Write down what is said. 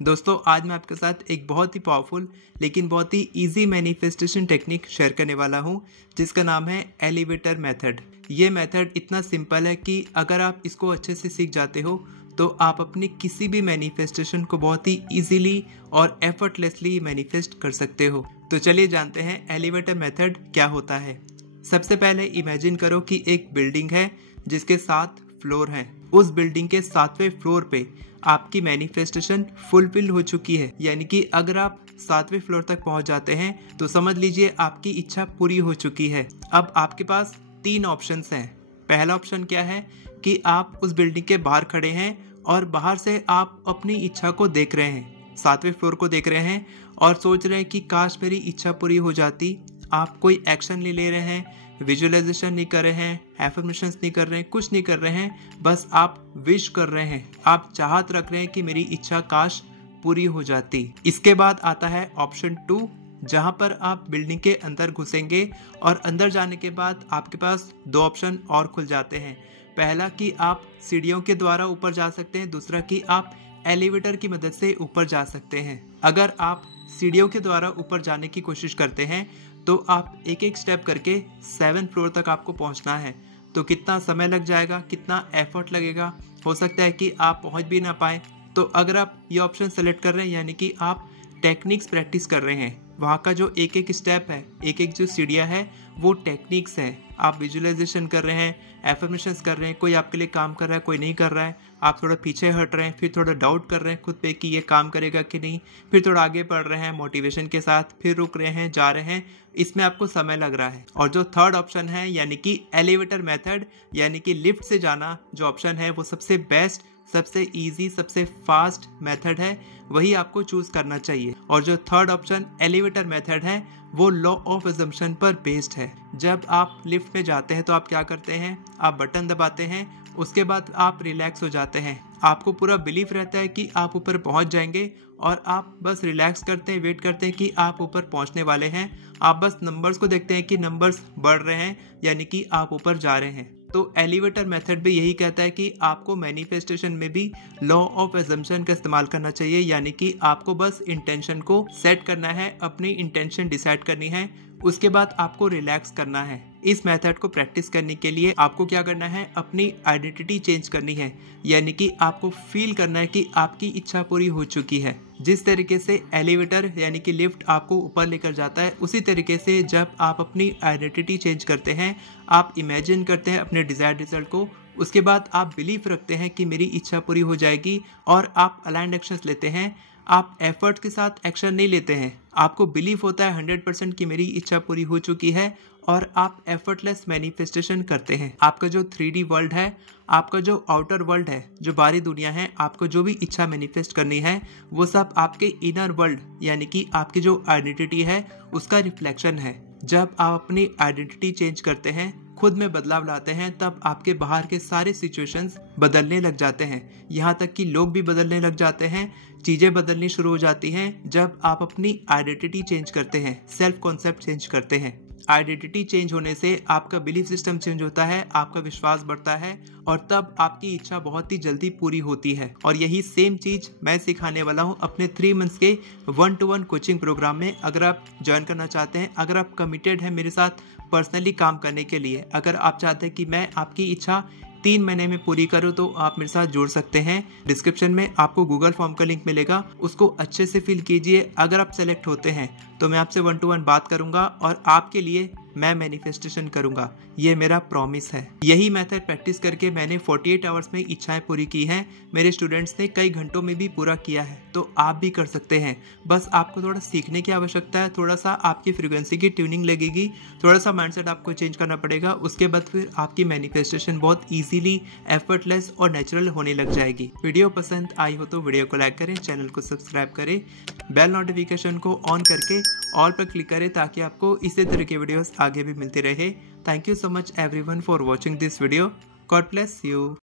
दोस्तों आज मैं आपके साथ एक बहुत ही पावरफुल लेकिन बहुत ही इजी मैनिफेस्टेशन टेक्निक शेयर करने वाला हूं जिसका नाम है एलिवेटर मेथड। ये मेथड इतना सिंपल है कि अगर आप इसको अच्छे से सीख जाते हो तो आप अपनी किसी भी मैनिफेस्टेशन को बहुत ही इजीली और एफर्टलेसली मैनिफेस्ट कर सकते हो। तो चलिए जानते हैं एलिवेटर मेथड क्या होता है। सबसे पहले इमेजिन करो कि एक बिल्डिंग है जिसके 7 फ्लोर हैं। उस बिल्डिंग के 7वें फ्लोर पे आपकी मैनिफेस्टेशन फुलफिल हो चुकी है, यानी कि अगर आप 7वें फ्लोर तक पहुंच जाते हैं तो समझ लीजिए आपकी इच्छा पूरी हो चुकी है। अब आपके पास 3 ऑप्शंस हैं। पहला ऑप्शन क्या है कि आप उस बिल्डिंग के बाहर खड़े हैं और बाहर से आप अपनी इच्छा को देख रहे हैं, 7वें फ्लोर को देख रहे हैं और सोच रहे हैं कि काश मेरी इच्छा पूरी हो जाती। आप कोई एक्शन नहीं ले रहे हैं, विजुअलाइजेशन नहीं कर रहे हैं, एफर्मेशंस नहीं कर रहे हैं, कुछ नहीं कर रहे हैं, बस आप विश कर रहे हैं, आप चाहत रख रहे हैं कि मेरी इच्छा काश पूरी हो जाती। इसके बाद आता है ऑप्शन 2, जहां पर आप बिल्डिंग के अंदर घुसेंगे और अंदर जाने के बाद आपके पास 2 ऑप्शन और खुल जाते हैं। पहला कि आप सीढ़ियों के द्वारा ऊपर जा सकते हैं, दूसरा कि आप एलिवेटर की मदद से ऊपर जा सकते हैं। अगर आप सीढ़ियों के द्वारा ऊपर जाने की कोशिश करते हैं तो आप एक एक स्टेप करके 7 फ्लोर तक आपको पहुंचना है। तो कितना समय लग जाएगा, कितना एफर्ट लगेगा, हो सकता है कि आप पहुंच भी ना पाए। तो अगर आप ये ऑप्शन सेलेक्ट कर रहे हैं यानी कि आप टेक्निक्स प्रैक्टिस कर रहे हैं, वहाँ का जो एक एक स्टेप है, एक एक जो सीढ़ियाँ है वो टेक्निक्स हैं। आप विजुअलाइजेशन कर रहे हैं, एफर्मेशंस कर रहे हैं, कोई आपके लिए काम कर रहा है, कोई नहीं कर रहा है, आप थोड़ा पीछे हट रहे हैं, फिर थोड़ा डाउट कर रहे हैं खुद पे कि ये काम करेगा कि नहीं, फिर थोड़ा आगे बढ़ रहे हैं मोटिवेशन के साथ, फिर रुक रहे हैं, जा रहे हैं, इसमें आपको समय लग रहा है। और जो थर्ड ऑप्शन है यानी कि एलिवेटर मेथड यानी कि लिफ्ट से जाना जो ऑप्शन है वो सबसे बेस्ट, सबसे इजी, सबसे फास्ट मेथड है, वही आपको चूज करना चाहिए। और जो थर्ड ऑप्शन एलिवेटर मेथड है वो लॉ ऑफ अजम्पशन पर बेस्ड है। जब आप लिफ्ट में जाते हैं तो आप क्या करते हैं, आप बटन दबाते हैं, उसके बाद आप रिलैक्स हो जाते हैं। आपको पूरा बिलीफ रहता है कि आप ऊपर पहुंच जाएंगे और आप बस रिलैक्स करते हैं, वेट करते हैं कि आप ऊपर पहुंचने वाले हैं। आप बस नंबर्स को देखते हैं कि नंबर्स बढ़ रहे हैं, यानी कि आप ऊपर जा रहे हैं। तो एलिवेटर मेथड भी यही कहता है कि आपको मैनिफेस्टेशन में भी लॉ ऑफ अजम्पशन का इस्तेमाल करना चाहिए, यानी कि आपको बस इंटेंशन को सेट करना है, अपनी इंटेंशन डिसाइड करनी है, उसके बाद आपको रिलैक्स करना है। इस मेथड को प्रैक्टिस करने के लिए आपको क्या करना है, अपनी आइडेंटिटी चेंज करनी है, यानी कि आपको फील करना है कि आपकी इच्छा पूरी हो चुकी है। जिस तरीके से एलिवेटर यानी कि लिफ्ट आपको ऊपर लेकर जाता है, उसी तरीके से जब आप अपनी आइडेंटिटी चेंज करते हैं, आप इमेजिन करते हैं अपने डिजायर्ड रिजल्ट को, उसके बाद आप बिलीफ रखते हैं कि मेरी इच्छा पूरी हो जाएगी और आप अलाइंड एक्शंस लेते हैं। आप एफर्ट के साथ एक्शन नहीं लेते हैं, आपको बिलीफ होता है 100% कि मेरी इच्छा पूरी हो चुकी है और आप एफर्टलेस मैनिफेस्टेशन करते हैं। आपका जो 3D वर्ल्ड है, आपका जो आउटर वर्ल्ड है, जो बाहरी दुनिया है, आपको जो भी इच्छा मैनिफेस्ट करनी है वो सब आपके इनर वर्ल्ड यानी कि आपकी जो आइडेंटिटी है उसका रिफ्लेक्शन है। जब आप अपनी आइडेंटिटी चेंज करते हैं, खुद में बदलाव लाते हैं, तब आपके बाहर के सारे सिचुएशंस बदलने लग जाते हैं। यहाँ तक कि लोग भी बदलने लग जाते हैं, चीज़ें बदलनी शुरू हो जाती हैं जब आप अपनी आइडेंटिटी चेंज करते हैं, सेल्फ कॉन्सेप्ट चेंज करते हैं। आइडेंटिटी चेंज होने से आपका बिलीफ सिस्टम चेंज होता है, आपका विश्वास बढ़ता है और तब आपकी इच्छा बहुत ही जल्दी पूरी होती है। और यही सेम चीज मैं सिखाने वाला हूँ अपने 3 मंथ्स के 1-to-1 कोचिंग प्रोग्राम में। अगर आप ज्वाइन करना चाहते हैं, अगर आप कमिटेड हैं मेरे साथ पर्सनली काम करने के लिए, अगर आप चाहते हैं कि मैं आपकी इच्छा 3 महीने में पूरी करूँ, तो आप मेरे साथ जुड़ सकते हैं। डिस्क्रिप्शन में आपको गूगल फॉर्म का लिंक मिलेगा, उसको अच्छे से फिल कीजिए। अगर आप सेलेक्ट होते हैं तो मैं आपसे 1-to-1 बात करूंगा और आपके लिए मैं मैनिफेस्टेशन करूंगा, ये मेरा प्रॉमिस है। यही मेथड प्रैक्टिस करके मैंने 48 आवर्स में इच्छाएं पूरी की हैं। मेरे स्टूडेंट्स ने कई घंटों में भी पूरा किया है, तो आप भी कर सकते हैं। बस आपको थोड़ा सीखने की आवश्यकता है, थोड़ा सा आपकी फ्रीक्वेंसी की ट्यूनिंग लगेगी, थोड़ा सा माइंडसेट आपको चेंज करना पड़ेगा। उसके बाद फिर आपकी मैनिफेस्टेशन बहुत ईजिली, एफर्टलेस और नेचुरल होने लग जाएगी। वीडियो पसंद आई हो तो वीडियो को लाइक करें, चैनल को सब्सक्राइब करें, बेल नोटिफिकेशन को ऑन करके ऑल पर क्लिक करें ताकि आपको इसी तरह के वीडियोस आगे भी मिलते रहे। Thank you so much everyone for watching this video. God bless you.